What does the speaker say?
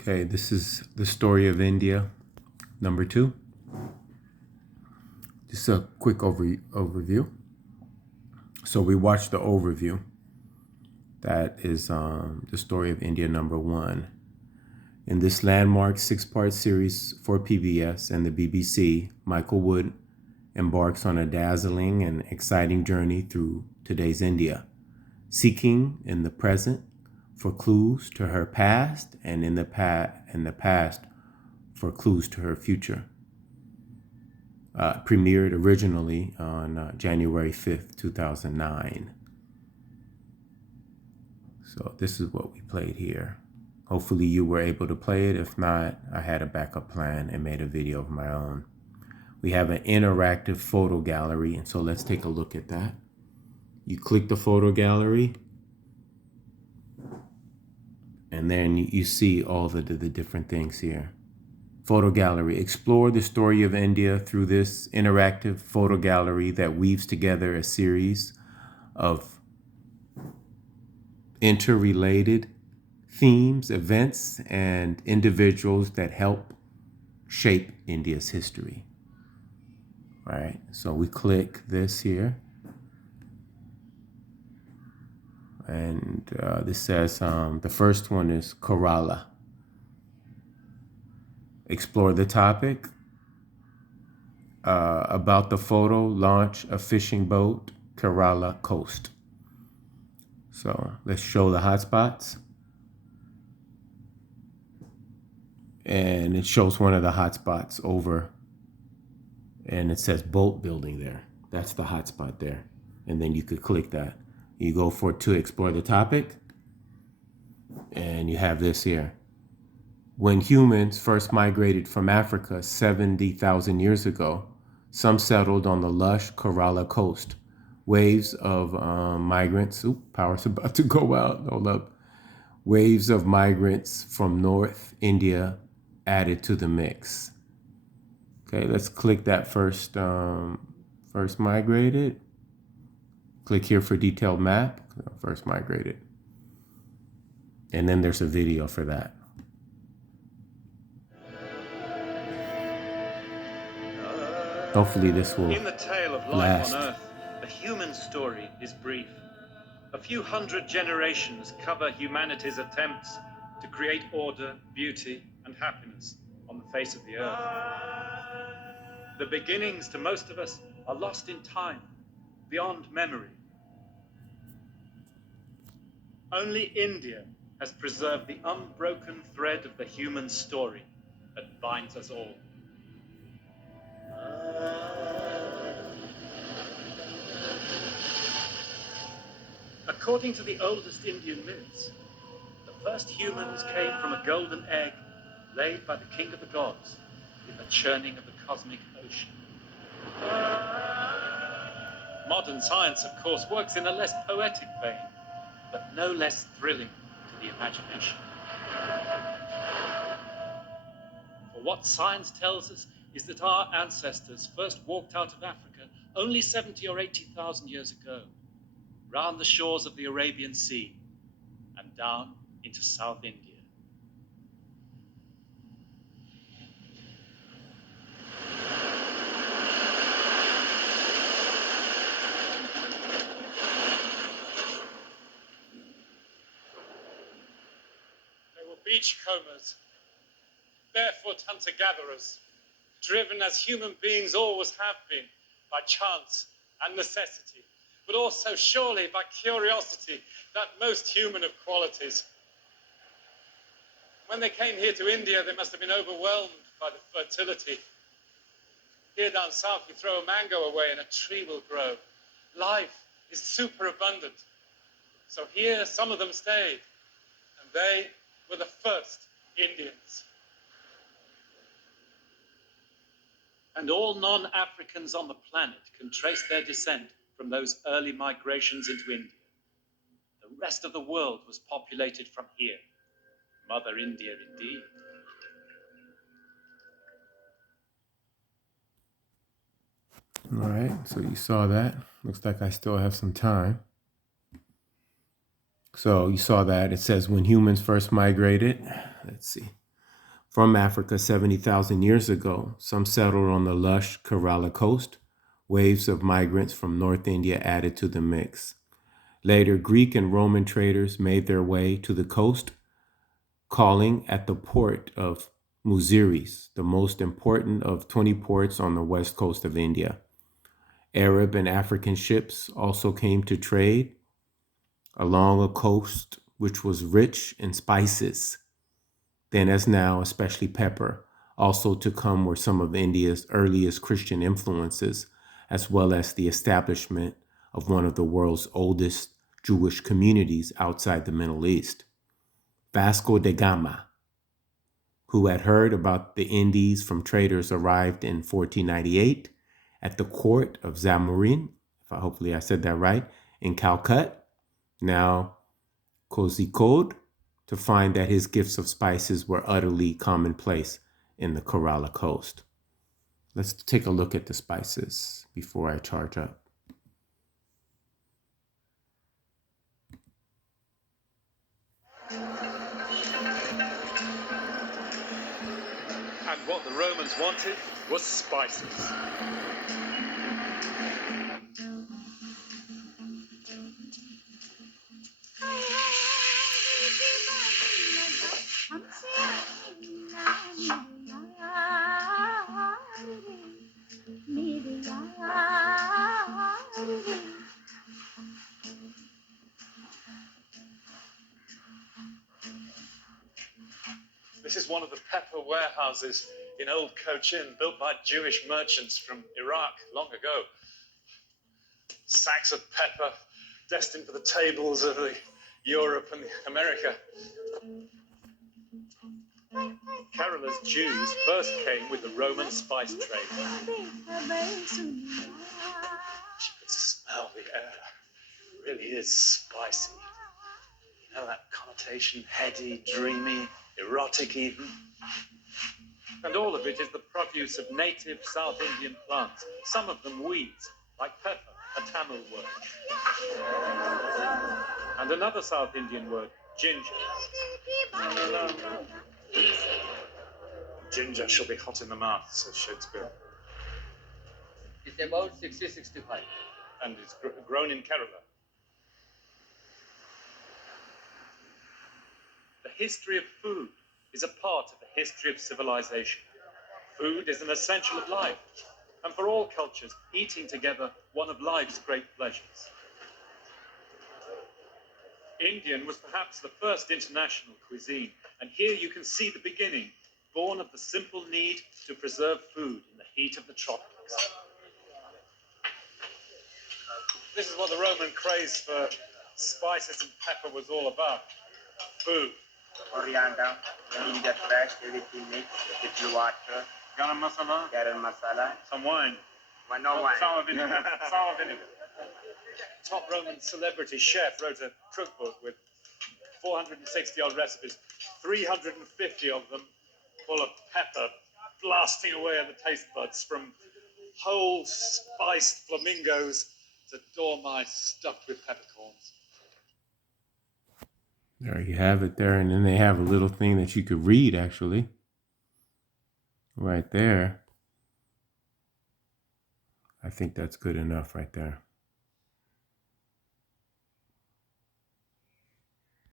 Okay, this is the story of India, number 2. Just a quick overview. So we watched the overview. That is the story of India, number 1. In this landmark 6-part series for PBS and the BBC, Michael Wood embarks on a dazzling and exciting journey through today's India, seeking in the present for clues to her past and in the past for clues to her future. Premiered originally on January 5th, 2009. So this is what we played here. Hopefully you were able to play it. If not, I had a backup plan and made a video of my own. We have an interactive photo gallery, and so let's take a look at that. You click the photo gallery, and then you see all the different things here. Photo gallery. Explore the story of India through this interactive photo gallery that weaves together a series of interrelated themes, events, and individuals that help shape India's history. All right, so we click this here. And this says the first one is Kerala. Explore the topic. About the photo, launch a fishing boat, Kerala coast. So let's show the hotspots. And it shows one of the hotspots over. And it says boat building there. That's the hotspot there. And then you could click that. You go to explore the topic. And you have this here. When humans first migrated from Africa 70,000 years ago, some settled on the lush Kerala coast. Waves of migrants, power's about to go out, hold up. Waves of migrants from North India added to the mix. Okay, let's click that first migrated. Click here for detailed map, first migrated. And then there's a video for that. Hopefully this will In the tale of life on Earth, the human story is brief. A few hundred generations cover humanity's attempts to create order, beauty, and happiness on the face of the Earth. The beginnings to most of us are lost in time, beyond memory. Only India has preserved the unbroken thread of the human story that binds us all. According to the oldest Indian myths, the first humans came from a golden egg laid by the king of the gods in the churning of the cosmic ocean. Modern science, of course, works in a less poetic vein, but no less thrilling to the imagination. For what science tells us is that our ancestors first walked out of Africa only 70 or 80,000 years ago, round the shores of the Arabian Sea and down into South India. They were beachcombers, barefoot hunter-gatherers, driven as human beings always have been by chance and necessity, but also surely by curiosity, that most human of qualities. When they came here to India, they must have been overwhelmed by the fertility. Here down south, you throw a mango away and a tree will grow. Life is super abundant. So here, some of them stayed, and they were the first Indians. And all non-Africans on the planet can trace their descent from those early migrations into India. The rest of the world was populated from here. Mother India, indeed. All right, so you saw that. Looks like I still have some time. So you saw that. It says when humans first migrated. Let's see. from Africa 70,000 years ago. Some settled on the lush Kerala coast. Waves of migrants from North India added to the mix. Later, Greek and Roman traders made their way to the coast, calling at the port of Muziris, the most important of 20 ports on the west coast of India. Arab and African ships also came to trade along a coast which was rich in spices, then as now, especially pepper. Also to come were some of India's earliest Christian influences, as well as the establishment of one of the world's oldest Jewish communities outside the Middle East. Vasco da Gama, who had heard about the Indies from traders, arrived in 1498 at the court of Zamorin, hopefully I said that right, in Calcutta, now Kozhikode, to find that his gifts of spices were utterly commonplace in the Kerala coast. Let's take a look at the spices before I charge up. And what the Romans wanted was spices. This is one of the pepper warehouses in Old Cochin, built by Jewish merchants from Iraq long ago. Sacks of pepper destined for the tables of Europe and America. Kerala's Jews first came with the Roman spice trade. You could smell the air. It really is spicy. You know that connotation, heady, dreamy, erotic even. And all of it is the produce of native South Indian plants, some of them weeds, like pepper, a Tamil word. And another South Indian word, ginger. No. Ginger shall be hot in the mouth, says Shakespeare. It's about 60-65. And it's grown in Kerala. The history of food is a part of the history of civilization. Food is an essential of life, and for all cultures, eating together one of life's great pleasures. Indian was perhaps the first international cuisine, and here you can see the beginning, born of the simple need to preserve food in the heat of the tropics. This is what the Roman craze for spices and pepper was all about. Food. Coriander, ginger fresh, everything mixed, with water, Garam masala. Some wine. no wine. Sour vinegar. Sour vinegar. Top Roman celebrity chef wrote a cookbook with 460 odd recipes, 350 of them full of pepper, blasting away at the taste buds, from whole spiced flamingos to dormice stuffed with peppercorns. There you have it there. And then they have a little thing that you could read, actually. Right there. I think that's good enough right there.